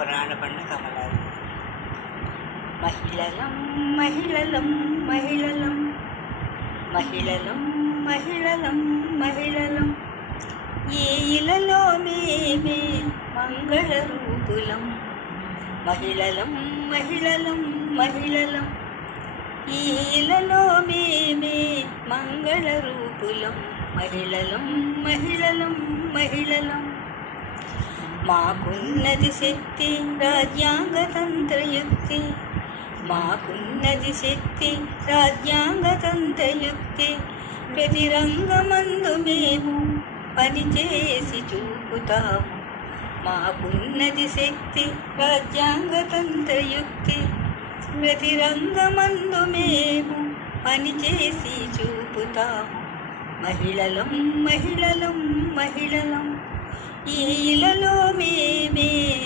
పురాణ పండ కమలాలు. మహిళలం మహిళలం మహిళలం మహిళలం మహిళలం మహిళలం ఈ ఇలలో మేమే మంగళ రూపులం. మహిళలం మహిళలం మహిళలం ఈ ఇలలో మేమే మంగళ రూపులం. మహిళలం మహిళలం మహిళలం మాకున్నది శక్తి రాజ్యాంగతంత్రయుక్తి. మాకున్నది శక్తి రాజ్యాంగతంత్రయుక్తి. ప్రతి రంగమందు మేము పనిచేసి చూపుతాము. మాకున్నది శక్తి రాజ్యాంగతంత్రయుక్తి. ప్రతి రంగమందు మేము పనిచేసి చూపుతాము. మహిళలం మహిళలం మహిళలం ఈ ఇలలో మేమే